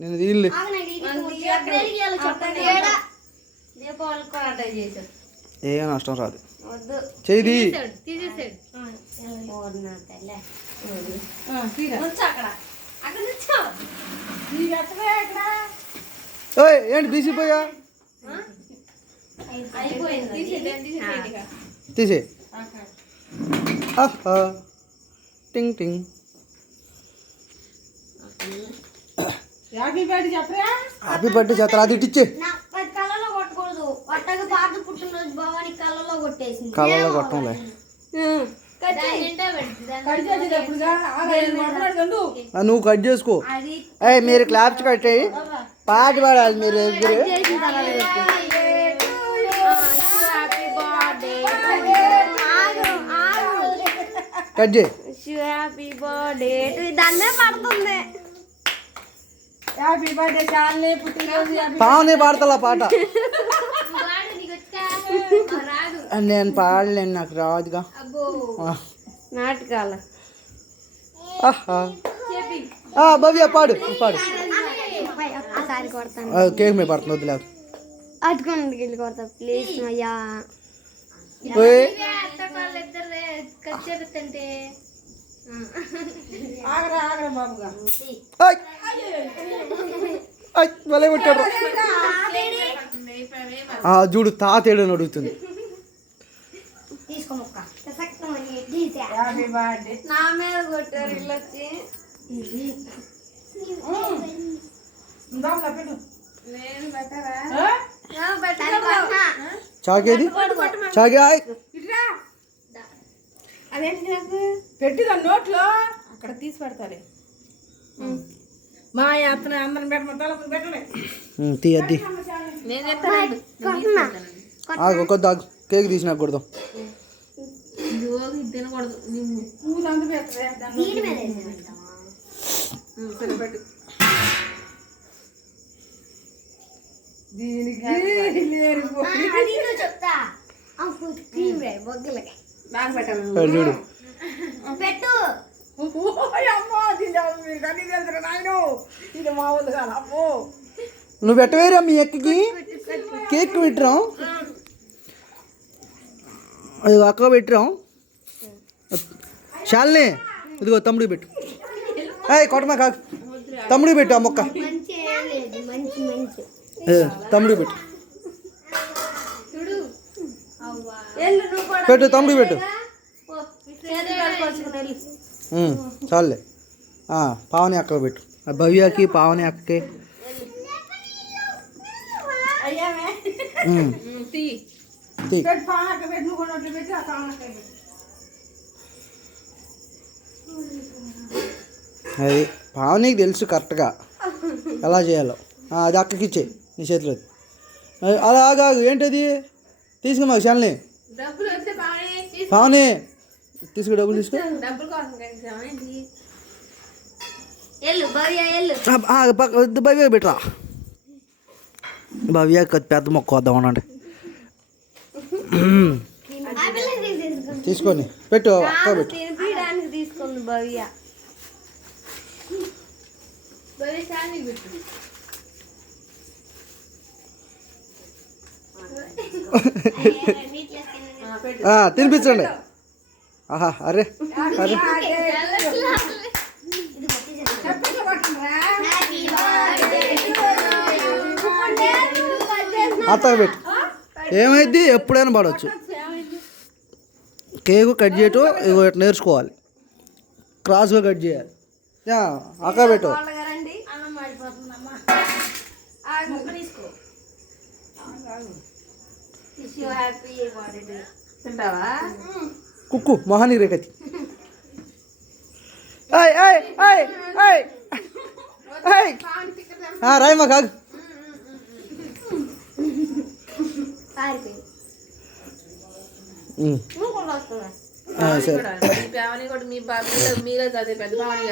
నేను వీళ్ళు ఏ నష్టం రాదు చేయి ఏంటి తీసిపోయా తీసే టింగ్ టింగ్ హ్యాపీ బర్త్డే చేస్తారు అది ఇట్టిచ్చే కళ్ళలో కొట్టంలే నువ్వు కట్ చేసుకో మీరు క్లాప్స్ కట్టే పాట పాడాలి మీరు ఎవ్వరు కట్ చేయి హ్యాపీ బర్త్డే దాన్నే పడుతుంది హ్యాపీ బర్త్డే చాలే పుట్టినరోజు పావనే పాడతా పాట నేను పాడలేను నాకు రాదుగా నాటకాల భవ్య పాడు పాడు కొడతాను కేక్ మీద పడుతుంది వద్దులే అటుకోండి వెళ్ళి కొడతా ప్లీజ్ అయ్యా భలే కొట్టాడు చూడు తాతేడని అడుగుతుంది నా మీద కొట్టారు ఇల్లు వచ్చి చాకేది చాకే అదేంటి నాకు పెట్టిదా నోట్లో అక్కడ తీసి పెడతారే మా అతను అందరం పెట్టమంటారు పెట్టలే తీయద్ది నేను చెప్తాను కొద్ది కేక్ తీసి నాకు కొడదాం తినకూడదు పూలు అందు పెట్టరే సరిపెట్టు దీనికి చెప్తా బాగా పెట్టాను చూడు పెట్టు ఇది మామూలు కాదు అమ్మో నువ్వు పెట్టవేరా మీ అక్కకి కేక్ పెట్టరాం అది అక్క పెట్టరాం శాలిని ఇదిగో తమ్ముడికి పెట్టు కొట్టమా కాకు తమ్ముడికి పెట్టు ఆ మొక్క తమ్ముడికి పెట్టు పెట్టు తమ్ముడికి పెట్టు చాలులే పావని అక్క పెట్టు భవ్యకి పావని అక్కకి అది పావనికి తెలుసు కరెక్ట్గా ఎలా చేయాలో అది అక్కకి ఇచ్చే నీ చేతిలో అలాగా ఏంటది తీసుకోమా శాలిని పావని తీసుకో డబ్బులు తీసుకో భవ్య పెట్టరా భవ్య పెద్ద మొక్క వద్దాం అనండి తీసుకొని పెట్టు అక్క పెట్టు తీసుకుంది భవ్య తినిపించండి ఆహా అరే అరే అత్తగా పెట్టు ఏమైంది ఎప్పుడైనా పడవచ్చు కేకు కట్ చేయటం ఇగో నేర్చుకోవాలి క్రాస్గా కట్ చేయాలి అక్క పెట్టు కుక్కు మొహాని రేఖతి రాయమ్మా కాదు సరే మీ బాబు మీరే చదివే పెద్ద